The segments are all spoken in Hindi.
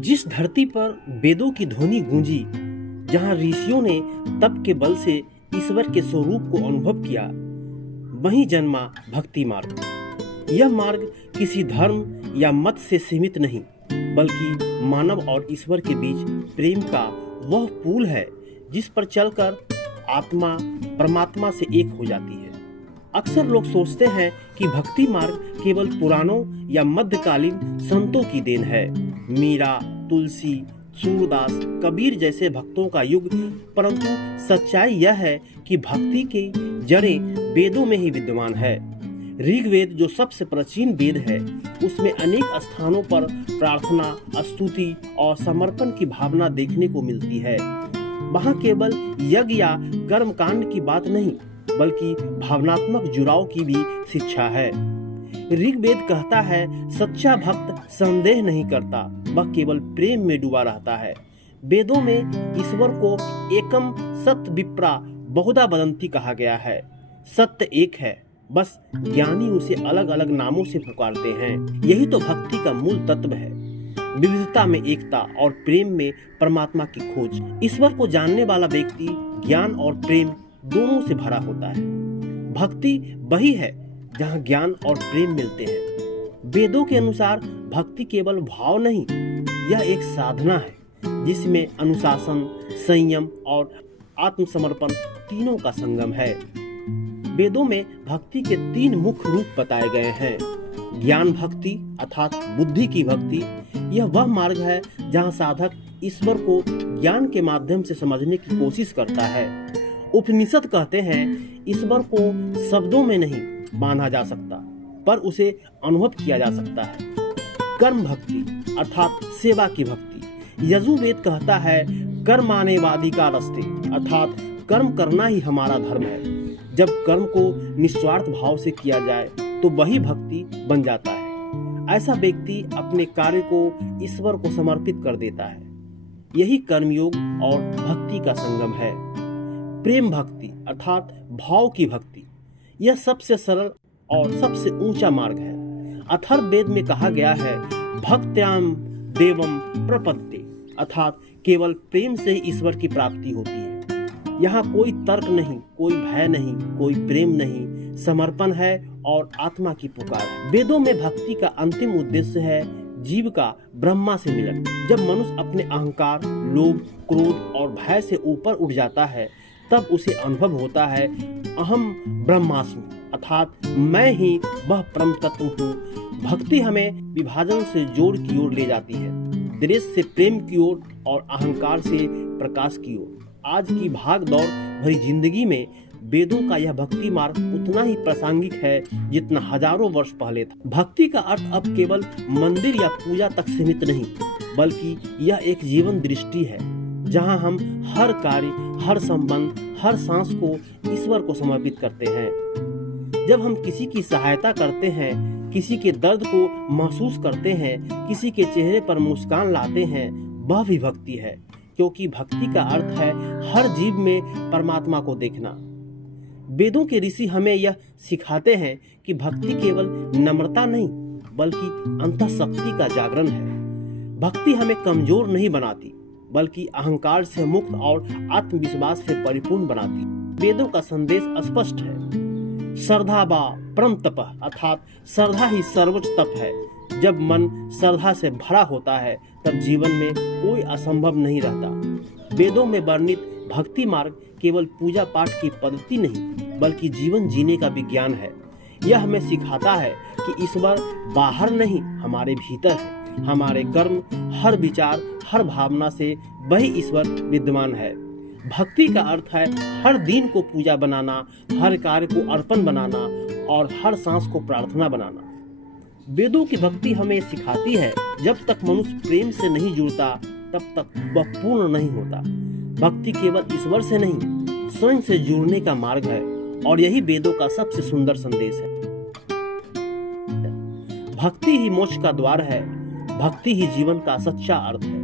जिस धरती पर वेदों की ध्वनि गूंजी, जहां ऋषियों ने तप के बल से ईश्वर के स्वरूप को अनुभव किया, वहीं जन्मा भक्ति मार्ग। यह मार्ग किसी धर्म या मत से सीमित नहीं, बल्कि मानव और ईश्वर के बीच प्रेम का वह पुल है जिस पर चलकर आत्मा परमात्मा से एक हो जाती है। अक्सर लोग सोचते हैं कि भक्ति मार्ग केवल पुराणों या मध्यकालीन संतों की देन है, मीरा, तुलसी, सूरदास, कबीर जैसे भक्तों का युग, परंतु सच्चाई यह है कि भक्ति की जड़ें वेदों में ही विद्यमान है। ऋग्वेद जो सबसे प्राचीन वेद है, उसमें अनेक स्थानों पर प्रार्थना, स्तुति और समर्पण की भावना देखने को मिलती है। वहाँ केवल यज्ञ या कर्मकांड की बात नहीं, बल्कि भावनात्मक जुड़ाव की भी शिक्षा है। ऋग्वेद कहता है, सच्चा भक्त संदेह नहीं करता, वह केवल प्रेम में डूबा रहता है। वेदों में ईश्वर को एकम सत्य विप्रा बहुधा वदंती कहा गया है। सत्य एक है, बस ज्ञानी उसे अलग अलग नामों से पुकारते हैं। यही तो भक्ति का मूल तत्व है, विविधता में एकता और प्रेम में परमात्मा की खोज। ईश्वर को जानने वाला व्यक्ति ज्ञान और प्रेम दोनों से भरा होता है। भक्ति वही है जहाँ ज्ञान और प्रेम मिलते हैं। वेदों के अनुसार भक्ति केवल भाव नहीं, यह एक साधना है जिसमें अनुशासन, संयम और आत्मसमर्पण तीनों का संगम है। वेदों में भक्ति के 3 मुख्य रूप बताए गए हैं। ज्ञान भक्ति अर्थात बुद्धि की भक्ति, यह वह मार्ग है जहाँ साधक ईश्वर को ज्ञान के माध्यम से समझने की कोशिश करता है। उपनिषद कहते हैं, ईश्वर को शब्दों में नहीं माना जा सकता, पर उसे अनुभव किया जा सकता है। कर्म भक्ति अर्थात सेवा की भक्ति, यजुर्वेद कहता है, कर्मानेवादी का रस्ते अर्थात कर्म करना ही हमारा धर्म है। जब कर्म को निस्वार्थ भाव से किया जाए तो वही भक्ति बन जाता है। ऐसा व्यक्ति अपने कार्य को ईश्वर को समर्पित कर देता है। यही कर्मयोग और भक्ति का संगम है। प्रेम भक्ति अर्थात भाव की भक्ति, यह सबसे सरल और सबसे ऊंचा मार्ग है। अथर्ववेद में कहा गया है, भक्त्याम देवम प्रपद्ये अर्थात केवल प्रेम से ही ईश्वर की प्राप्ति होती है। यहाँ कोई तर्क नहीं, कोई भय नहीं, कोई प्रेम नहीं, समर्पण है और आत्मा की पुकार है। वेदों में भक्ति का अंतिम उद्देश्य है जीव का ब्रह्मा से मिलन। जब मनुष्य अपने अहंकार, लोभ, क्रोध और भय से ऊपर उठ जाता है, तब उसे अनुभव होता है, अहम ब्रह्मास्मि अर्थात मैं ही वह परम तत्व हूँ। भक्ति हमें विभाजन से जोड़ की ओर ले जाती है, द्वेष से प्रेम की ओर और अहंकार से प्रकाश की ओर। आज की भाग दौड़ भरी जिंदगी में वेदों का यह भक्ति मार्ग उतना ही प्रासंगिक है जितना हजारों वर्ष पहले था। भक्ति का अर्थ अब केवल मंदिर या पूजा तक सीमित नहीं, बल्कि यह एक जीवन दृष्टि है जहां हम हर कार्य, हर संबंध, हर सांस को ईश्वर को समर्पित करते हैं। जब हम किसी की सहायता करते हैं, किसी के दर्द को महसूस करते हैं, किसी के चेहरे पर मुस्कान लाते हैं, वह भी भक्ति है, क्योंकि भक्ति का अर्थ है हर जीव में परमात्मा को देखना। वेदों के ऋषि हमें यह सिखाते हैं कि भक्ति केवल नम्रता नहीं, बल्कि अंतःशक्ति का जागरण है। भक्ति हमें कमजोर नहीं बनाती, बल्कि अहंकार से मुक्त और आत्मविश्वास से परिपूर्ण बनाती। वेदों का संदेश स्पष्ट है, श्रद्धा बा परम तप अर्थात श्रद्धा ही सर्वोच्च तप है। जब मन श्रद्धा से भरा होता है, तब जीवन में कोई असंभव नहीं रहता। वेदों में वर्णित भक्ति मार्ग केवल पूजा पाठ की पद्धति नहीं, बल्कि जीवन जीने का विज्ञान है। यह हमें सिखाता है कि ईश्वर बाहर नहीं, हमारे भीतर है। हमारे कर्म, हर विचार, हर भावना से वही ईश्वर विद्यमान है। भक्ति का अर्थ है हर दिन को पूजा बनाना, हर कार्य को अर्पण बनाना और हर सांस को प्रार्थना बनाना। वेदों की भक्ति हमें सिखाती है, जब तक मनुष्य प्रेम से नहीं जुड़ता, तब तक वह पूर्ण नहीं होता। भक्ति केवल ईश्वर से नहीं, स्वयं से जुड़ने का मार्ग है, और यही वेदों का सबसे सुंदर संदेश है। भक्ति ही मोक्ष का द्वार है, भक्ति ही जीवन का सच्चा अर्थ है।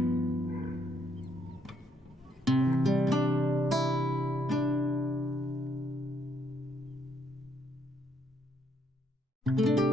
है।